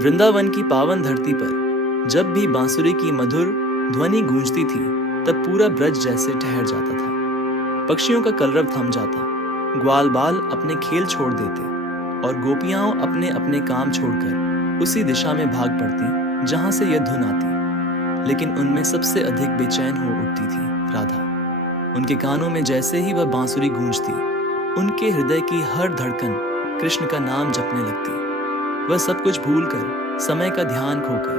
वृंदावन की पावन धरती पर जब भी बांसुरी की मधुर ध्वनि गूंजती थी, तब पूरा ब्रज जैसे ठहर जाता था। पक्षियों का कलरव थम जाता, ग्वाल बाल अपने खेल छोड़ देते और गोपियां अपने अपने काम छोड़कर उसी दिशा में भाग पड़ती जहां से यह धुन आती। लेकिन उनमें सबसे अधिक बेचैन हो उठती थी राधा। उनके कानों में जैसे ही वह बांसुरी गूंजती, उनके हृदय की हर धड़कन कृष्ण का नाम जपने लगती। वह सब कुछ भूलकर, समय का ध्यान खोकर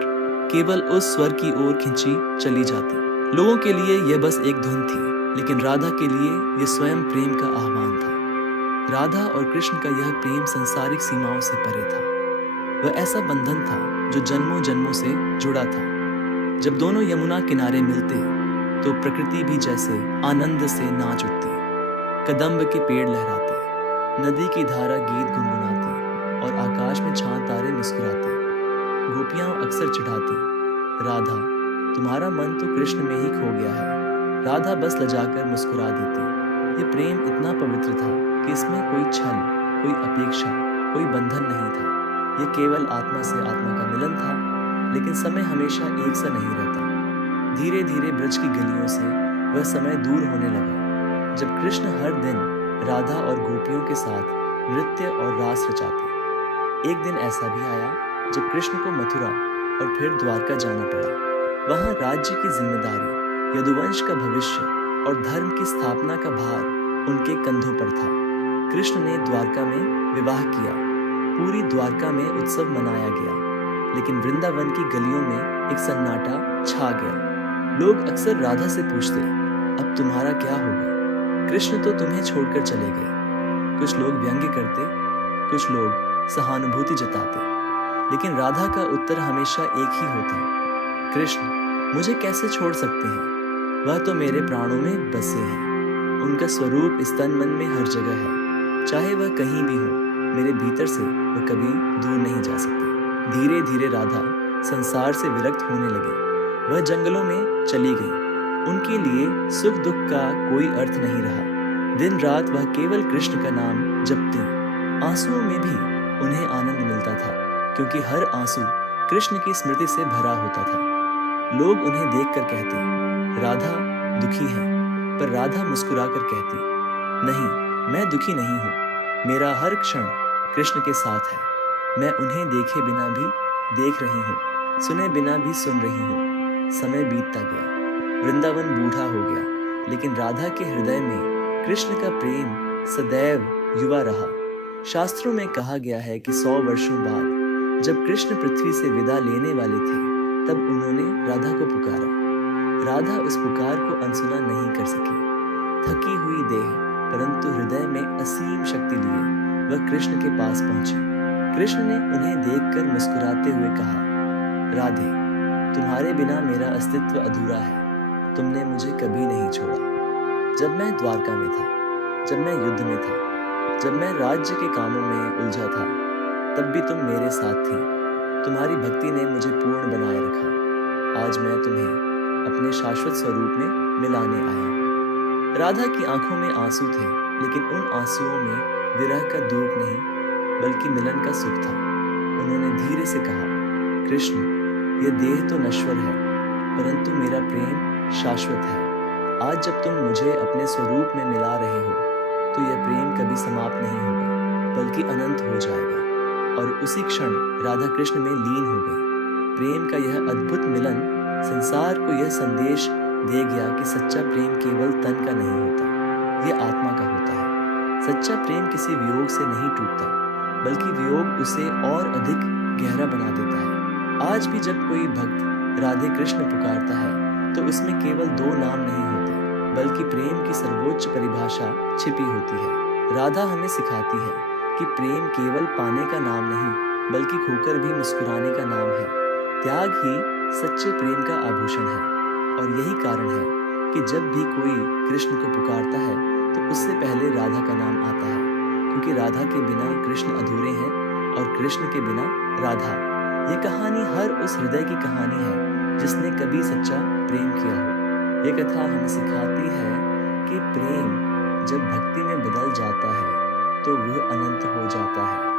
केवल उस स्वर की ओर खिंची चली जाती। लोगों के लिए यह बस एक धुन थी, लेकिन राधा के लिए यह स्वयं प्रेम का आह्वान था। राधा और कृष्ण का यह प्रेम सांसारिक सीमाओं से परे था। वह ऐसा बंधन था जो जन्मों जन्मों से जुड़ा था। जब दोनों यमुना किनारे मिलते तो प्रकृति भी जैसे आनंद से नाच उठती। कदम्ब के पेड़ लहराते, नदी की धारा गीत गुनगुनाती और आकाश में चांद तारे मुस्कुराते। गोपियां अक्सर चिढ़ाती, राधा तुम्हारा मन तो कृष्ण में ही खो गया है। राधा बस लजाकर मुस्कुरा देती। ये प्रेम इतना पवित्र था कि इसमें कोई छल, कोई अपेक्षा, कोई बंधन नहीं था। ये केवल आत्मा से आत्मा का मिलन था। लेकिन समय हमेशा एक सा नहीं रहता। धीरे धीरे ब्रज की गलियों से वह समय दूर होने लगा, जब कृष्ण हर दिन राधा और गोपियों के साथ नृत्य और रास रचाते। एक दिन ऐसा भी आया जब कृष्ण को मथुरा और फिर द्वारका जाना पड़ा। वहां राज्य की जिम्मेदारी, यदुवंश का भविष्य और धर्म की स्थापना का भार उनके कंधों पर था। कृष्ण ने द्वारका में विवाह किया, पूरी द्वारका में उत्सव मनाया गया। लेकिन वृंदावन की गलियों में एक सन्नाटा छा गया। लोग अक्सर राधा से पूछते, अब तुम्हारा क्या होगा? कृष्ण तो तुम्हें छोड़कर चले गए। कुछ लोग व्यंग्य करते, कुछ लोग सहानुभूति जताते, लेकिन राधा का उत्तर हमेशा एक ही होता, कृष्ण मुझे कैसे छोड़ सकते हैं? वह तो मेरे प्राणों में बसे हैं। उनका स्वरूप इस तन मन में हर जगह है। चाहे वह कहीं भी हो, मेरे भीतर से वह कभी दूर नहीं जा सकते। धीरे धीरे राधा संसार से विरक्त होने लगी। वह जंगलों में चली गई। उनके लिए सुख दुख का कोई अर्थ नहीं रहा। दिन रात वह केवल कृष्ण का नाम जपती। आंसुओं में भी उन्हें आनंद मिलता था, क्योंकि हर आंसू कृष्ण की स्मृति से भरा होता था। लोग उन्हें देखकर कहते, राधा दुखी है, पर राधा मुस्कुराकर कहती, नहीं, मैं दुखी नहीं हूँ। मेरा हर क्षण कृष्ण के साथ है। मैं उन्हें देखे बिना भी देख रही हूँ, सुने बिना भी सुन रही हूँ। समय बीतता गया, वृंदावन बूढ़ा हो गया, लेकिन राधा के हृदय में कृष्ण का प्रेम सदैव युवा रहा। शास्त्रों में कहा गया है कि 100 वर्षों बाद जब कृष्ण पृथ्वी से विदा लेने वाले थे, तब उन्होंने राधा को पुकारा। राधा उस पुकार को अनसुना नहीं कर सकी। थकी हुई देह, परंतु हृदय में असीम शक्ति लिए वह कृष्ण के पास पहुंची। कृष्ण ने उन्हें देखकर मुस्कुराते हुए कहा, राधे, तुम्हारे बिना मेरा अस्तित्व अधूरा है। तुमने मुझे कभी नहीं छोड़ा। जब मैं द्वारका में था, जब मैं युद्ध में था, जब मैं राज्य के कामों में उलझा था, तब भी तुम मेरे साथ थी। तुम्हारी भक्ति ने मुझे पूर्ण बनाए रखा। आज मैं तुम्हें अपने शाश्वत स्वरूप में मिलाने आया हूँ। राधा की आंखों में आंसू थे, लेकिन उन आंसुओं में विरह का दुख नहीं, बल्कि मिलन का सुख था। उन्होंने धीरे से कहा, कृष्ण, यह देह तो नश्वर है, परंतु मेरा प्रेम शाश्वत है। आज जब तुम मुझे अपने स्वरूप में मिला रहे हो, तो यह प्रेम कभी समाप्त नहीं होगा, बल्कि अनंत हो जाएगा। और उसी क्षण राधा कृष्ण में लीन हो गई। प्रेम का यह अद्भुत मिलन संसार को यह संदेश दे गया कि सच्चा प्रेम केवल तन का नहीं होता, यह आत्मा का होता है। सच्चा प्रेम किसी वियोग से नहीं टूटता, बल्कि वियोग उसे और अधिक गहरा बना देता है। आज भी जब कोई भक्त राधे कृष्ण पुकारता है, तो उसमें केवल 2 नाम नहीं होते, बल्कि प्रेम की सर्वोच्च परिभाषा छिपी होती है। राधा हमें सिखाती है कि प्रेम केवल पाने का नाम नहीं, बल्कि खोकर भी मुस्कुराने का नाम है। त्याग ही सच्चे प्रेम का आभूषण है। और यही कारण है कि जब भी कोई कृष्ण को पुकारता है, तो उससे पहले राधा का नाम आता है, क्योंकि राधा के बिना कृष्ण अधूरे हैं और कृष्ण के बिना राधा। ये कहानी हर उस हृदय की कहानी है जिसने कभी सच्चा प्रेम किया हो। ये कथा हमें सिखाती है कि प्रेम जब भक्ति में बदल जाता है, तो वह अनंत हो जाता है।